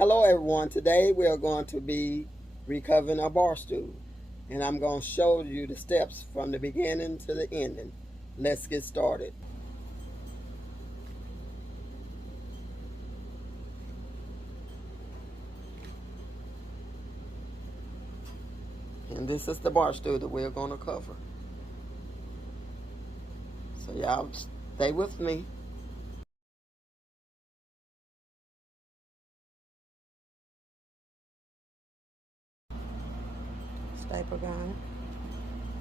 Hello everyone, today we are going to be recovering a bar stool, and I'm going to show you the steps from the beginning to the ending. Let's get started. And this is the bar stool that we're going to cover. So y'all stay with me. Staple gun.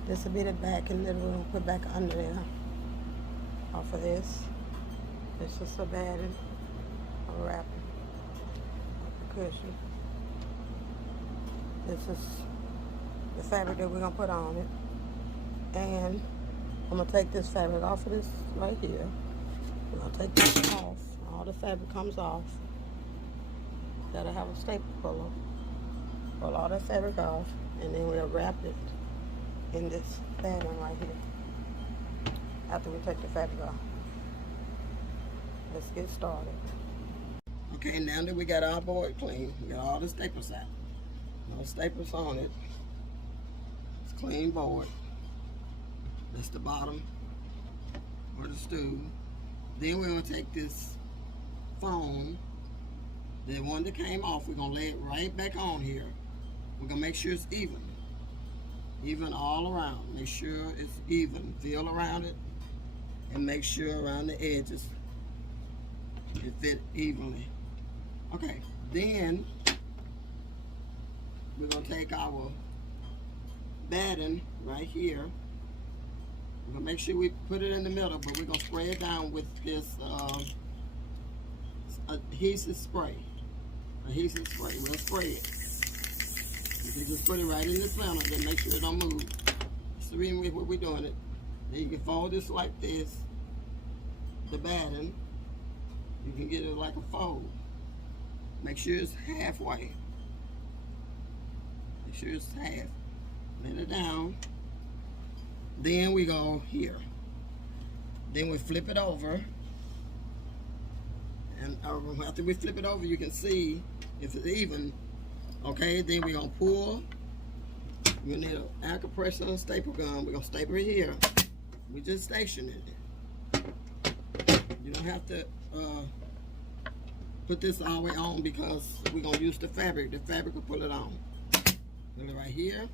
This will be the back, and then we'll put back under there. Off of this. It's just a batting, a wrapping, a cushion. This is the fabric that we're gonna put on it, and I'm gonna take this fabric off of this right here. We're gonna take this off. All the fabric comes off. Gotta have a staple puller. Pull all that fabric off, and then we'll wrap it in this pattern right here. After we take the fabric off, let's get started. Okay, now that we got our board clean, we got all the staples out. No staples on it. It's clean board. That's the bottom or the stool. Then we're gonna take this foam, the one that came off, we're gonna lay it right back on here. We're gonna make sure it's even. Even all around. Make sure it's even. Feel around it and make sure around the edges it fit evenly. Okay, then we're gonna take our batting right here. We're gonna make sure we put it in the middle, but we're gonna spray it down with this adhesive spray. Adhesive spray. We'll spray it. You can just put it right in the center, then make sure it don't move. That's the reason what we're doing it. Then you can fold this like this. The batting, you can get it like a fold. Make sure it's halfway. Make sure it's half. Let it down. Then we go here. Then we flip it over. And after we flip it over, you can see if it's even. Okay, then we're gonna pull. We're gonna need an anchor pressure on a staple gun. We're gonna staple it here. We just station it. You don't have to put this all the way on because we're gonna use the fabric. The fabric will pull it on. Put it right here.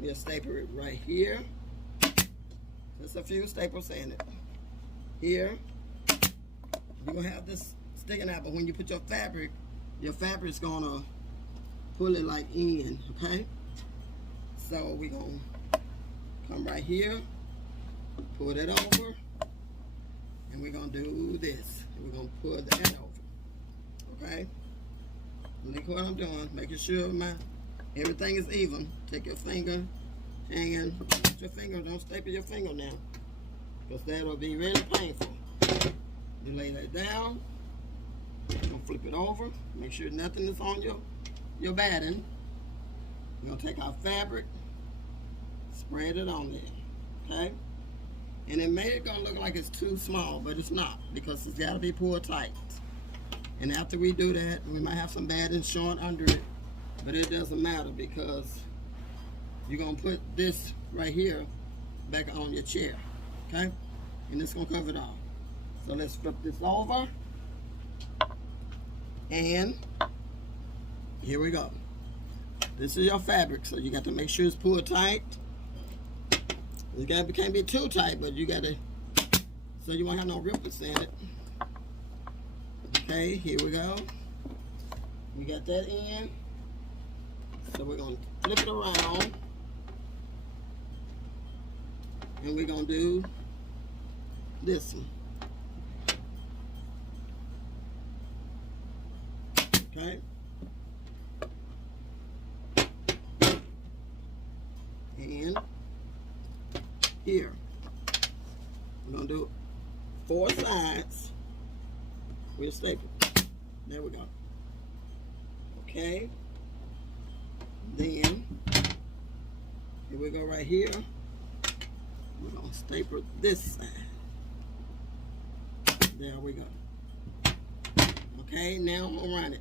We'll staple it right here. Just a few staples in it. Here. You're gonna have this sticking out, but when you put your fabric's gonna pull it like in, okay? So we're gonna come right here, pull it over, and we're gonna do this. We're gonna pull that over, okay? Look what I'm doing, making sure everything is even. Take your finger, and put your finger, don't staple your finger now, because that'll be really painful. You lay that down. You're gonna flip it over. Make sure nothing is on your batting. You're gonna take our fabric, spread it on there, okay? And it made it gonna look like it's too small, but it's not, because it's gotta be pulled tight. And after we do that, we might have some batting showing under it, but it doesn't matter because you're gonna put this right here back on your chair, okay? And it's gonna cover it all. So let's flip this over. And here we go. This is your fabric, so you got to make sure it's pulled tight. It can't be too tight, but you got to, so you won't have no ripples in it. Okay, here we go. We got that in. So we're going to flip it around. And we're going to do this one. Okay. And here, we're gonna do 4 sides with a staple. There we go. Okay. Then here we go right here. We're gonna staple this side. There we go. Okay, now I'm gonna run it.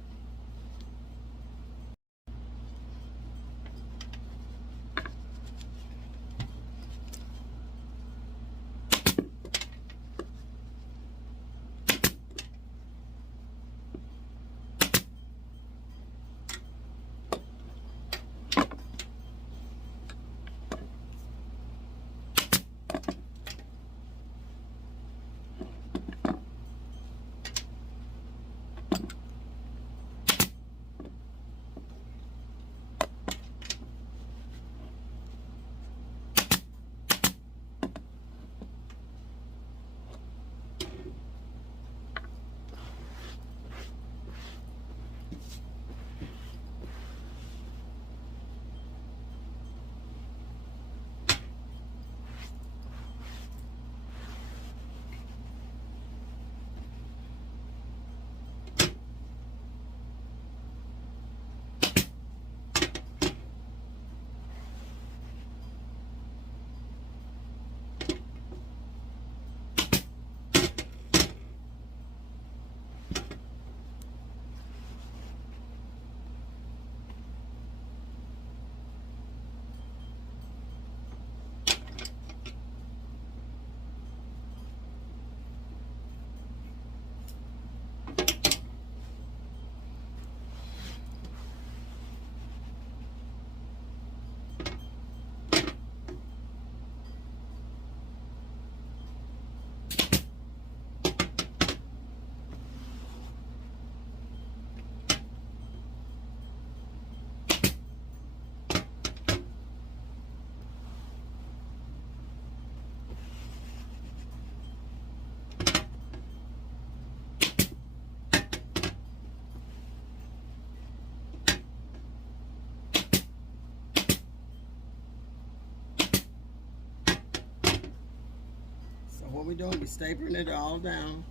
So what we're doing, we're stapling it all down,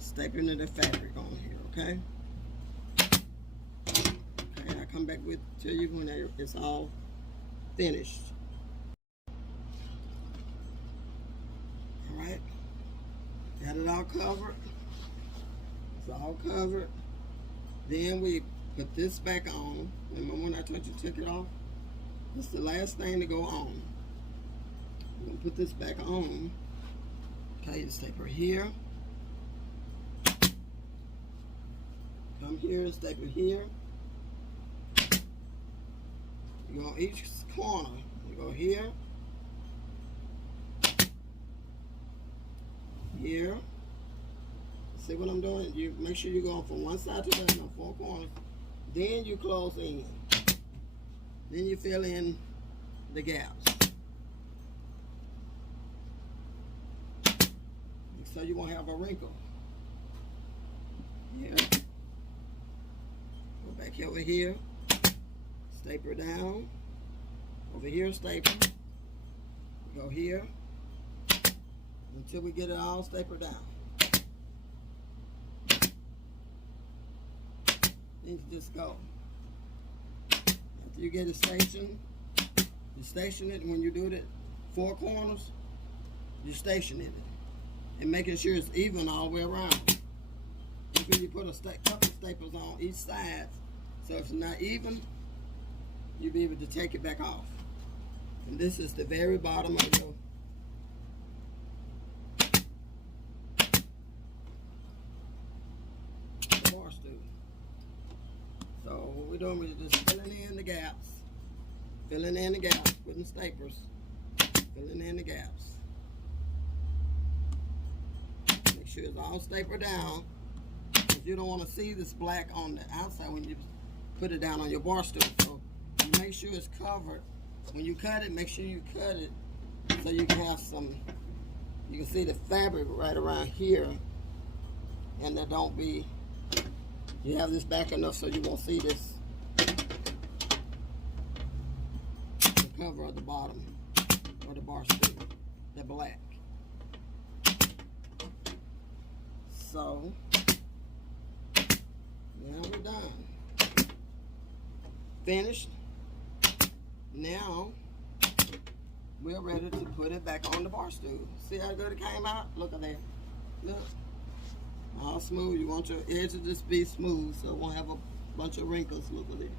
stapling the fabric on here, okay? Okay, I'll come back to you when it's all finished. All right, got it all covered. It's all covered. Then we put this back on. Remember when I told you to take it off? It's the last thing to go on. We're gonna put this back on. Okay, the stapler here. Come here and staple here. You go on each corner. You go here. Here. See what I'm doing? You make sure you're going from one side to the other, 4 corners. Then you close in. Then you fill in the gaps. So you won't have a wrinkle. Yeah. Go back over here. Staple down. Over here, staple. Go here. Until we get it all stapled down. Then you just go. After you get it stationed, you station it. When you do it 4 corners, you station it. And making sure it's even all the way around. Then you put a couple staples on each side. So if it's not even, you'll be able to take it back off. And this is the very bottom of your bar stool. So what we're doing, we're just filling in the gaps. Filling in the gaps, putting staplers. Filling in the gaps. Make sure it's all stapled down. Because you don't want to see this black on the outside when you put it down on your bar stool. So you make sure it's covered. When you cut it, make sure you cut it so you can have some, you can see the fabric right around here. And there don't be, you have this back enough so you won't see this, the cover of the bottom of the bar stool, the black. So, now we're done. Finished. Now, we're ready to put it back on the bar stool. See how good it came out? Look at that. Look. All smooth. You want your edges to be smooth so it won't have a bunch of wrinkles. Look at it.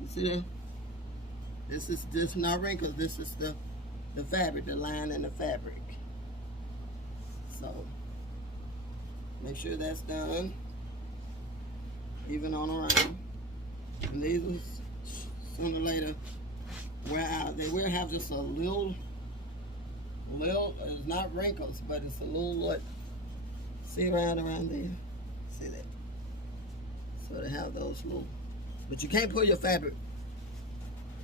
You see that? This is just not wrinkles. This is the fabric, the line in the fabric. So make sure that's done. Even on around. And these will sooner or later wear out. They will have just a little, it's not wrinkles, but it's a little what. See around there? See that? So they have those little, but you can't pull your fabric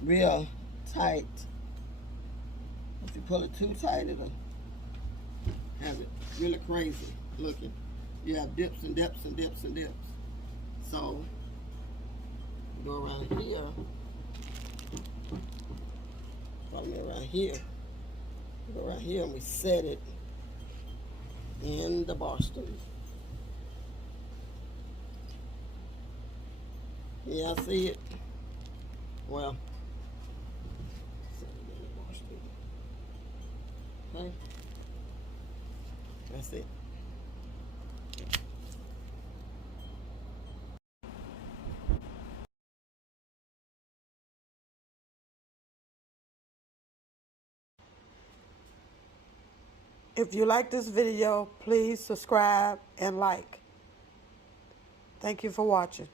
real tight. If you pull it too tight, it'll have it really crazy looking. You have dips and dips and dips and dips. So you go around here. Follow me around here. We go around here and we set it in the Barstools. Yeah, I see it. Well, set it in the Barstool. Okay, that's it. If you like this video, please subscribe and like. Thank you for watching.